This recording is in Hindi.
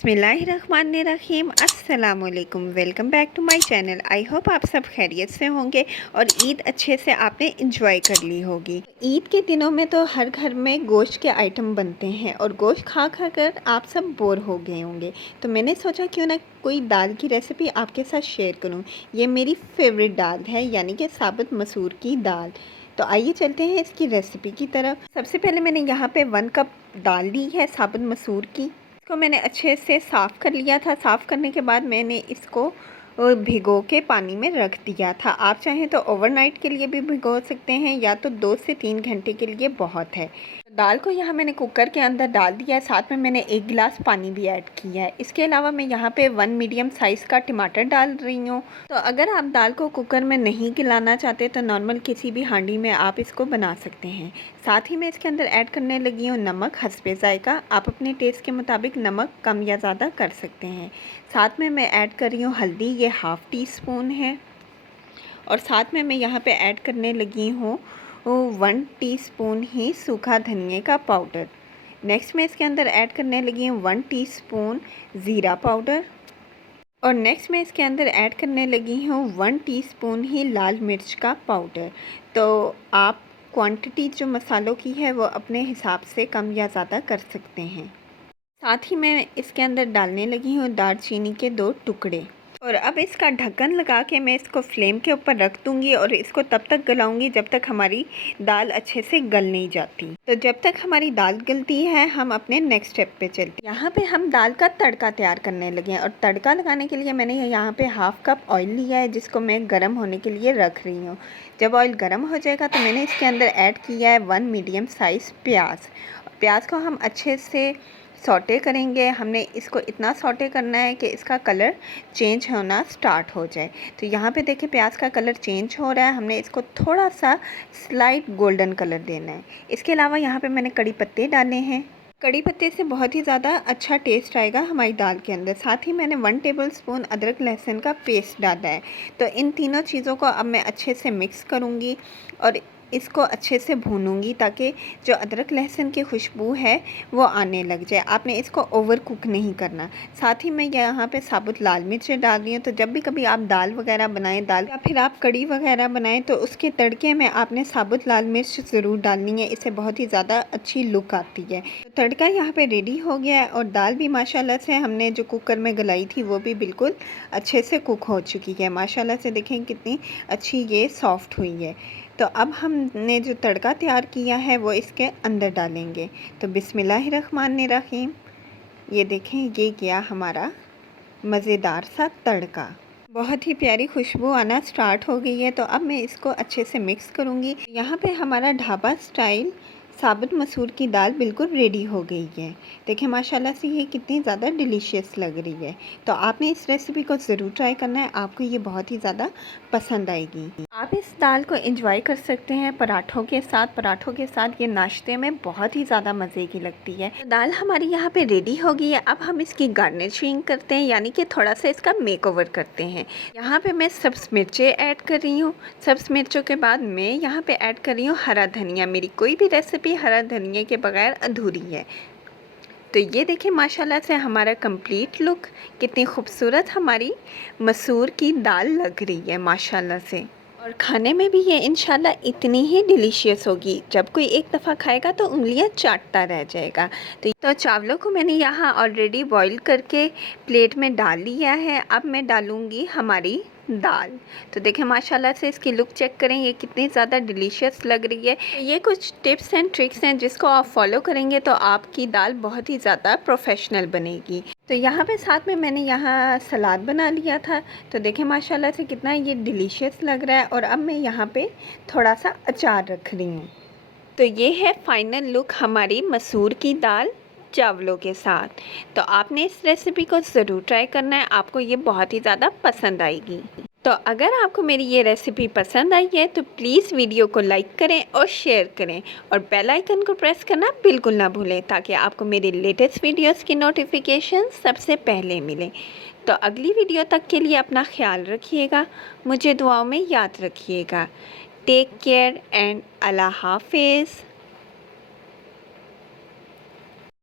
बिस्मिल्लाहिर्रहमानिर्रहीम अस्सलाम वालेकुम। Welcome back to my channel. I hope आप सब खैरियत से होंगे और ईद अच्छे से आपने इंजॉय कर ली होगी। ईद के दिनों में तो हर घर में गोश्त के आइटम बनते हैं और गोश्त खा खा कर आप सब बोर हो गए होंगे, तो मैंने सोचा क्यों ना कोई दाल की रेसिपी आपके साथ शेयर करूँ। ये मेरी फेवरेट दाल है, यानी कि साबुत मसूर की दाल। तो आइए चलते हैं इसकी रेसिपी की तरफ। सबसे पहले मैंने यहाँ पे 1 कप दाल ली है साबुत मसूर की। इसको मैंने अच्छे से साफ़ कर लिया था। साफ़ करने के बाद मैंने इसको भिगो के पानी में रख दिया था। आप चाहें तो ओवरनाइट के लिए भी भिगो सकते हैं, या तो 2 से 3 घंटे के लिए बहुत है। दाल को यहाँ मैंने कुकर के अंदर डाल दिया है, साथ में मैंने 1 गिलास पानी भी ऐड किया है। इसके अलावा मैं यहाँ पे 1 मीडियम साइज़ का टमाटर डाल रही हूँ। तो अगर आप दाल को कुकर में नहीं गलाना चाहते तो नॉर्मल किसी भी हांडी में आप इसको बना सकते हैं। साथ ही मैं इसके अंदर ऐड करने लगी हूँ नमक हस्बे ज़ायका। आप अपने टेस्ट के मुताबिक नमक कम या ज़्यादा कर सकते हैं। साथ में मैं ऐड कर रही हूँ हल्दी, ये हाफ़ टी स्पून है। और साथ में मैं यहाँ पे ऐड करने लगी हूँ 1 टीस्पून ही सूखा धनिया का पाउडर। नेक्स्ट मैं इसके अंदर ऐड करने लगी हूँ 1 टीस्पून ज़ीरा पाउडर। और नेक्स्ट मैं इसके अंदर ऐड करने लगी हूँ 1 टीस्पून ही लाल मिर्च का पाउडर। तो आप क्वांटिटी जो मसालों की है वो अपने हिसाब से कम या ज़्यादा कर सकते हैं। साथ ही मैं इसके अंदर डालने लगी हूँ दालचीनी के 2 टुकड़े। और अब इसका ढक्कन लगा के मैं इसको फ्लेम के ऊपर रख दूँगी और इसको तब तक गलाऊँगी जब तक हमारी दाल अच्छे से गल नहीं जाती। तो जब तक हमारी दाल गलती है हम अपने नेक्स्ट स्टेप पे चलते हैं। यहाँ पे हम दाल का तड़का तैयार करने लगे हैं और तड़का लगाने के लिए मैंने यहाँ पे हाफ़ कप ऑयल लिया है, जिसको मैं गर्म होने के लिए रख रही हूँ। जब ऑयल गर्म हो जाएगा तो मैंने इसके अंदर ऐड किया है 1 मीडियम साइज़ प्याज। प्याज को हम अच्छे से सौटे करेंगे। हमने इसको इतना सौटे करना है कि इसका कलर चेंज होना स्टार्ट हो जाए। तो यहाँ पे देखिए प्याज का कलर चेंज हो रहा है। हमने इसको थोड़ा सा स्लाइट गोल्डन कलर देना है। इसके अलावा यहाँ पे मैंने कड़ी पत्ते डाले हैं। कड़ी पत्ते से बहुत ही ज़्यादा अच्छा टेस्ट आएगा हमारी दाल के अंदर। साथ ही मैंने 1 टेबलस्पून अदरक लहसुन का पेस्ट डाला है। तो इन तीनों चीज़ों को अब मैं अच्छे से मिक्स करूँगी और इसको अच्छे से भूनूंगी ताकि जो अदरक लहसुन की खुशबू है वो आने लग जाए। आपने इसको ओवर कुक नहीं करना। साथ ही मैं यहाँ पे साबुत लाल मिर्च डाल रही हूँ। तो जब भी कभी आप दाल वगैरह बनाएं, दाल या फिर आप कड़ी वगैरह बनाएं, तो उसके तड़के में आपने साबुत लाल मिर्च ज़रूर डालनी है। इससे बहुत ही ज़्यादा अच्छी लुक आती है। तो तड़का यहाँ पे रेडी हो गया है और दाल भी माशाल्लाह से हमने जो कुकर में गलाई थी वो भी बिल्कुल अच्छे से कुक हो चुकी है। माशाल्लाह से देखें कितनी अच्छी ये सॉफ्ट हुई है। तो अब हमने जो तड़का तैयार किया है वो इसके अंदर डालेंगे। तो बिस्मिल्लाहिर्रहमानिर्रहीम। ये देखें ये गया हमारा मज़ेदार सा तड़का। बहुत ही प्यारी खुशबू आना स्टार्ट हो गई है। तो अब मैं इसको अच्छे से मिक्स करूँगी। यहाँ पे हमारा ढाबा स्टाइल साबुत मसूर की दाल बिल्कुल रेडी हो गई है। देखिए माशाल्लाह से ये कितनी ज़्यादा डिलीशियस लग रही है। तो आपने इस रेसिपी को ज़रूर ट्राई करना है, आपको ये बहुत ही ज़्यादा पसंद आएगी। आप इस दाल को एंजॉय कर सकते हैं पराठों के साथ। पराठों के साथ ये नाश्ते में बहुत ही ज़्यादा मज़े की लगती है। तो दाल हमारी यहाँ पे रेडी हो गई है। अब हम इसकी गार्निशिंग करते हैं, यानी कि थोड़ा सा इसका मेकओवर करते हैं। यहाँ पे मैं सब्ज़ मिर्चें ऐड कर रही हूँ। सब्ज़ मिर्चों के बाद मैं यहाँ पे ऐड कर रही हूँ हरा धनिया। मेरी कोई भी रेसिपी हरा धनिया के बगैर अधूरी है। तो ये देखिए माशाल्लाह से हमारा कंप्लीट लुक, कितनी खूबसूरत हमारी मसूर की दाल लग रही है माशाल्लाह से। और खाने में भी ये इंशाल्लाह इतनी ही डिलीशियस होगी, जब कोई एक दफ़ा खाएगा तो उंगलियां चाटता रह जाएगा। तो चावलों को मैंने यहाँ ऑलरेडी बॉईल करके प्लेट में डाल लिया है। अब मैं डालूँगी हमारी दाल। तो देखें माशाल्लाह से इसकी लुक चेक करें, ये कितनी ज़्यादा डिलीशियस लग रही है। तो ये कुछ टिप्स एंड ट्रिक्स हैं जिसको आप फॉलो करेंगे तो आपकी दाल बहुत ही ज़्यादा प्रोफेशनल बनेगी। तो यहाँ पे साथ में मैंने यहाँ सलाद बना लिया था। तो देखें माशाल्लाह से कितना ये डिलीशियस लग रहा है। और अब मैं यहाँ पे थोड़ा सा अचार रख रही हूँ। तो ये है फाइनल लुक हमारी मसूर की दाल चावलों के साथ। तो आपने इस रेसिपी को ज़रूर ट्राई करना है, आपको ये बहुत ही ज़्यादा पसंद आएगी। तो अगर आपको मेरी ये रेसिपी पसंद आई है तो प्लीज़ वीडियो को लाइक करें और शेयर करें और बेल आइकन को प्रेस करना बिल्कुल ना भूलें, ताकि आपको मेरी लेटेस्ट वीडियोस की नोटिफिकेशन सबसे पहले मिले। तो अगली वीडियो तक के लिए अपना ख्याल रखिएगा, मुझे दुआओं में याद रखिएगा। टेक केयर एंड अल्लाह हाफिज़।